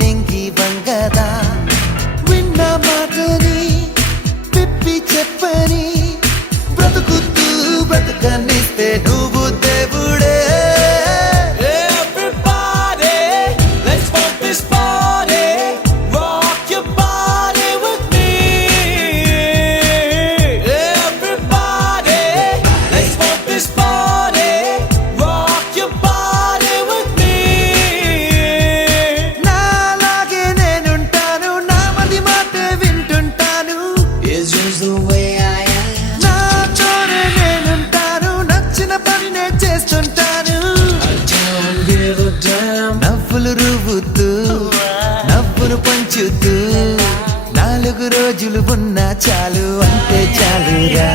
నెంగి వంగదా విన్న మాటని పిప్పి చెప్పని బ్రతుకుతూ బ్రతకనిస్తే నువ్వు దేవుడే. Everybody, let's funk this party. Rock your body with me. Everybody, let's funk this party. Rock your body with me. నాలాగే నేనుంటాను, నా మది మాట వింటుంటాను. It's just the way I am. నాతోనే నేనుంటాను, నచ్చిన పనినే చేస్తుంటాను. I don't give a damn. నవ్వులు రువ్వుతూ నవ్వును పంచుతూ 4 రోజులు ఉన్నా చాలు అంటే చాలురా.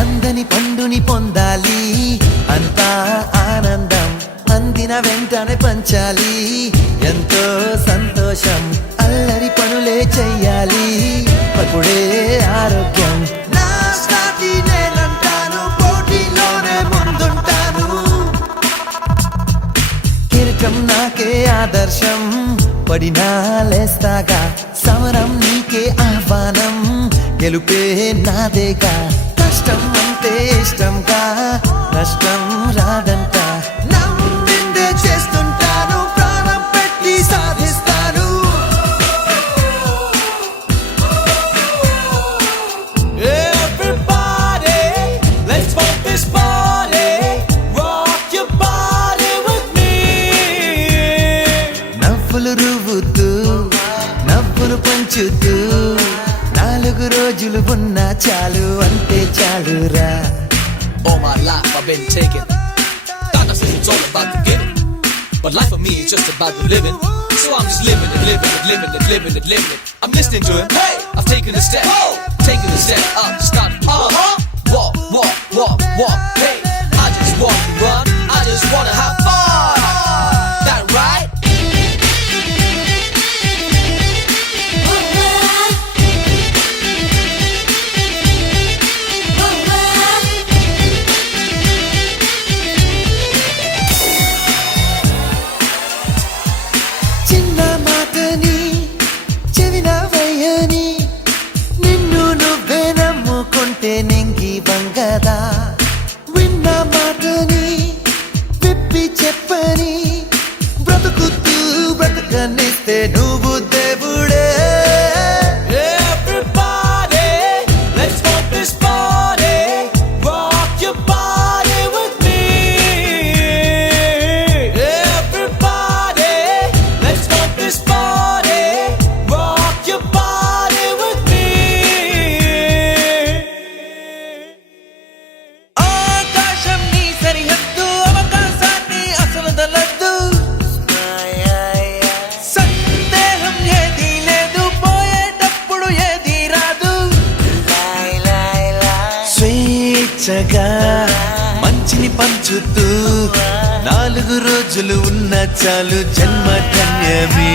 అందని పండుని పొందాలి, అంతా ఆనందం అందిన వెంటనే పంచాలి. ఎంతో సంతోషం, అల్లరి పనులే చెయ్యాలి, అప్పుడే ఆరోగ్యం. నా సాటి నేనంటాను, పోటీలోనే ముందుంటాను. కిరీటం నాకే ఆదర్శం, పడినా లేస్తాగా. సమరం నీకే ఆహ్వానం, గెలుపే నాదేగా. కష్టం అంటే ఇష్టంగా, నష్టం రాదంట. నమ్మిందే చేస్తుంటాను, ప్రాణం పెట్టి సాధిస్తాను. Everybody, let's funk this party. Rock your body with me. నవ్వులు రువ్వుతూ నవ్వులు పంచుతూ 4 రోజులు ఉన్నా చాలు అంటే చాలురా. All my life I've been taking. Doctor says it's all about the giving, but life for me is just about the living. So I'm just living it, living it, living it, living it, living it. I'm listening to him. Hey, I've taken a step, taken a step up, start walk, walk, walk, walk. Hey, I just want to run, I just wanna have fun. That right? చిన్న మాటని చెవిన వయ్యని, నిన్ను నువ్వే నమ్ముకుంటే నెంగి వంగదా. విన్న మాటని విప్పి చెప్పని బ్రతుకుతూ బ్రతకనిస్తే నువ్వు దేవుడే. Everybody, let's funk this party. Rock your body with me. Everybody, let's funk this party. Rock your body with me. ఆకాశం నీ సరిహద్దు, అవకాశాన్ని అసలు దలద్దు. సందేహం ఏదీ లేదు, పోయేటప్పుడు ఏదీ రాదు. స్వేచ్ఛగా మంచిని పంచుతూ 4 రోజులు ఉన్న చాలు జన్మ ధన్యమే.